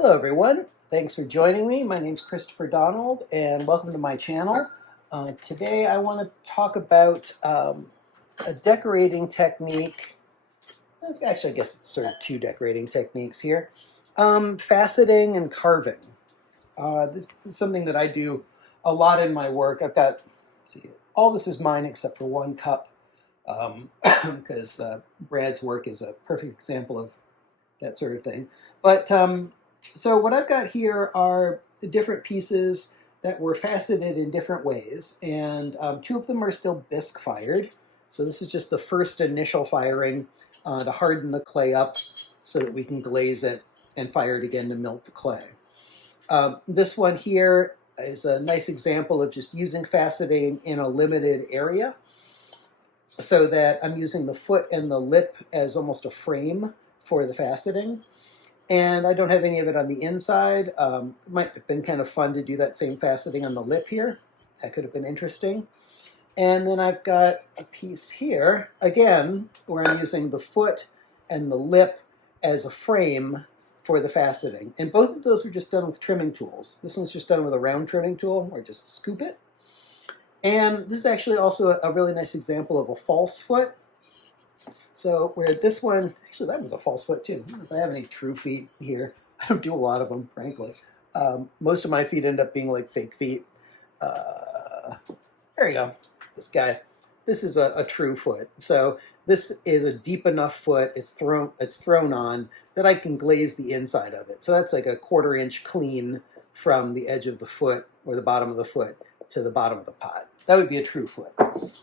Hello everyone, thanks for joining me. My name is Christopher Donald and welcome to my channel. Today I want to talk about a decorating technique. Actually, I guess it's sort of two decorating techniques here. Faceting and carving. This is something that I do a lot in my work. I've got, see, all this is mine except for one cup because Brad's work is a perfect example of that sort of thing. But so what I've got here are the different pieces that were faceted in different ways, and two of them are still bisque fired. So this is just the first initial firing to harden the clay up so that we can glaze it and fire it again to melt the clay. This one here is a nice example of just using faceting in a limited area so that I'm using the foot and the lip as almost a frame for the faceting. And I don't have any of it on the inside. It might have been kind of fun to do that same faceting on the lip here. That could have been interesting. And then I've got a piece here, again, where I'm using the foot and the lip as a frame for the faceting. And both of those were just done with trimming tools. This one's just done with a round trimming tool, or just scoop it. And this is actually also a really nice example of a false foot. So where this one, actually that was a false foot too. I don't know if I have any true feet here. I don't do a lot of them, frankly. Most of my feet end up being like fake feet. There you go, this guy. This is a true foot. So this is a deep enough foot, it's thrown on, that I can glaze the inside of it. So that's like a 1/4 inch clean from the edge of the foot, or the bottom of the foot, to the bottom of the pot. That would be a true foot.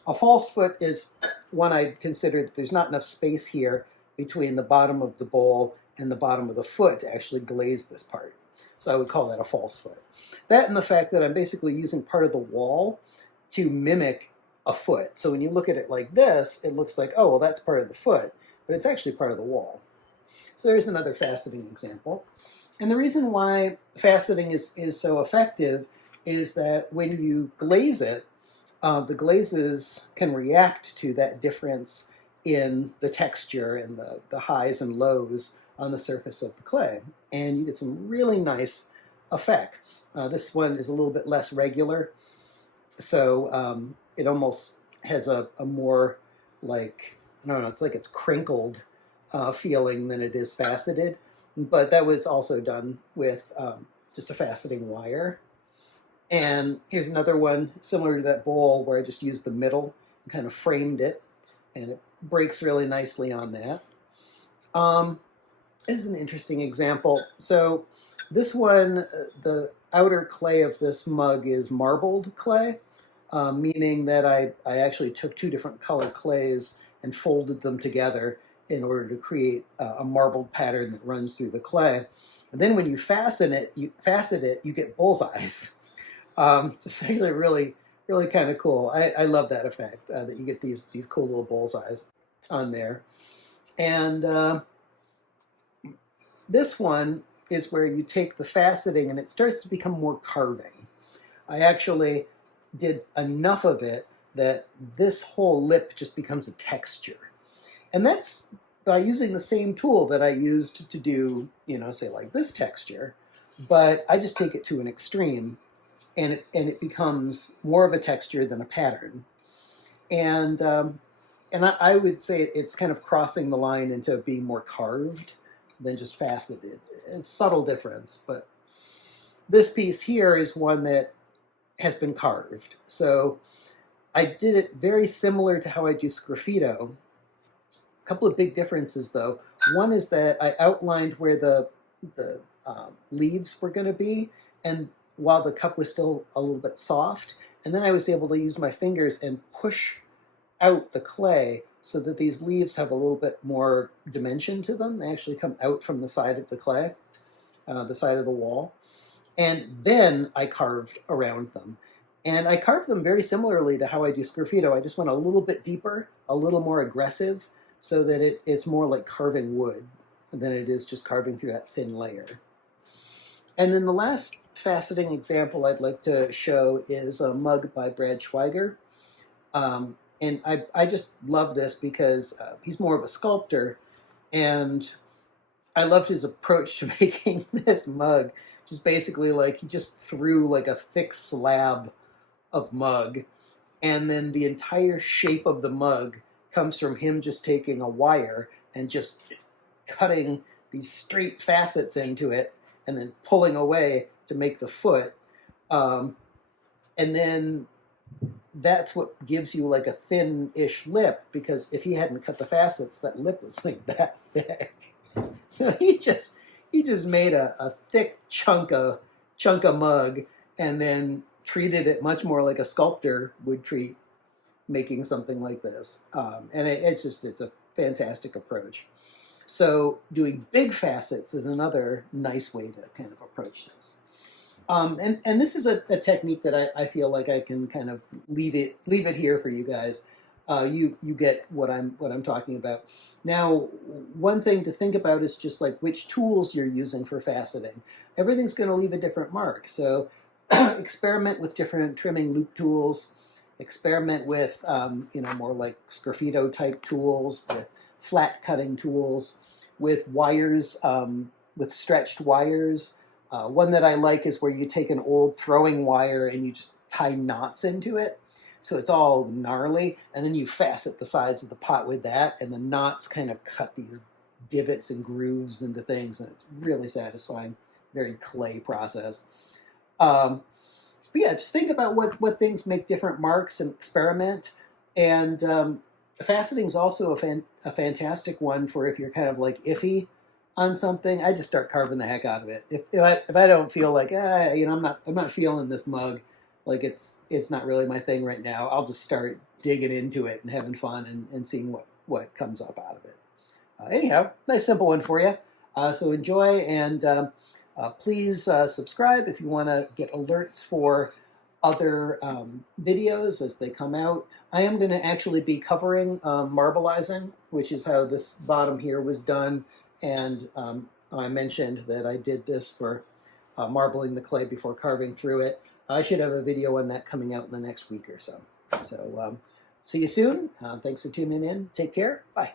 A false foot is one I'd consider that there's not enough space here between the bottom of the bowl and the bottom of the foot to actually glaze this part. So I would call that a false foot. That and the fact that I'm basically using part of the wall to mimic a foot. So when you look at it like this, it looks like, oh, well, that's part of the foot, but it's actually part of the wall. So there's another faceting example. And the reason why faceting is so effective is that when you glaze it, the glazes can react to that difference in the texture and the highs and lows on the surface of the clay. And you get some really nice effects. This one is a little bit less regular, so it almost has a more like, I don't know, it's like it's crinkled feeling than it is faceted. But that was also done with just a faceting wire. And here's another one similar to that bowl where I just used the middle and kind of framed it, and it breaks really nicely on that. This is an interesting example. So this one, the outer clay of this mug is marbled clay, meaning that I actually took two different color clays and folded them together in order to create a marbled pattern that runs through the clay. And then when you facet it, you get bullseyes. It's actually really, really kind of cool. I love that effect, that you get these cool little bullseyes on there. And this one is where you take the faceting and it starts to become more carving. I actually did enough of it that this whole lip just becomes a texture. And that's by using the same tool that I used to do, say like this texture, but I just take it to an extreme. And it becomes more of a texture than a pattern. And I would say it's kind of crossing the line into being more carved than just faceted. It's a subtle difference, but this piece here is one that has been carved. So I did it very similar to how I do sgraffito. A couple of big differences though. One is that I outlined where the leaves were going to be, and while the cup was still a little bit soft, and then I was able to use my fingers and push out the clay so that these leaves have a little bit more dimension to them. They actually come out from the side of the clay, the side of the wall. And then I carved around them. And I carved them very similarly to how I do sgraffito. I just went a little bit deeper, a little more aggressive, so that it's more like carving wood than it is just carving through that thin layer. And then the last faceting example I'd like to show is a mug by Brad Schweiger. And I just love this because he's more of a sculptor, and I loved his approach to making this mug. Just basically like he just threw like a thick slab of mug, and then the entire shape of the mug comes from him just taking a wire and just cutting these straight facets into it and then pulling away to make the foot. Um, and then that's what gives you like a thin-ish lip, because if he hadn't cut the facets, that lip was like that thick. So he just made a thick chunk of mug, and then treated it much more like a sculptor would treat making something like this. And it's a fantastic approach. So doing big facets is another nice way to kind of approach this. And this is a technique that I feel like I can kind of leave it here for you guys. You get what I'm talking about. Now, one thing to think about is just like which tools you're using for faceting. Everything's going to leave a different mark. So experiment with different trimming loop tools. Experiment with more like sgraffito type tools, with flat cutting tools, with wires, with stretched wires. One that I like is where you take an old throwing wire and you just tie knots into it. So it's all gnarly, and then you facet the sides of the pot with that, and the knots kind of cut these divots and grooves into things, and it's really satisfying. Very clay process. But yeah, just think about what things make different marks and experiment. And faceting is also a fantastic one for if you're kind of like iffy on something. I just start carving the heck out of it. If I don't feel like I'm not feeling this mug, like it's not really my thing right now, I'll just start digging into it and having fun and seeing what comes up out of it. Anyhow, nice simple one for you. So enjoy, and please subscribe if you want to get alerts for other videos as they come out. I am going to actually be covering marbleizing, which is how this bottom here was done. And I mentioned that I did this for marbling the clay before carving through it. I should have a video on that coming out in the next week or so. So see you soon. Thanks for tuning in. Take care. Bye.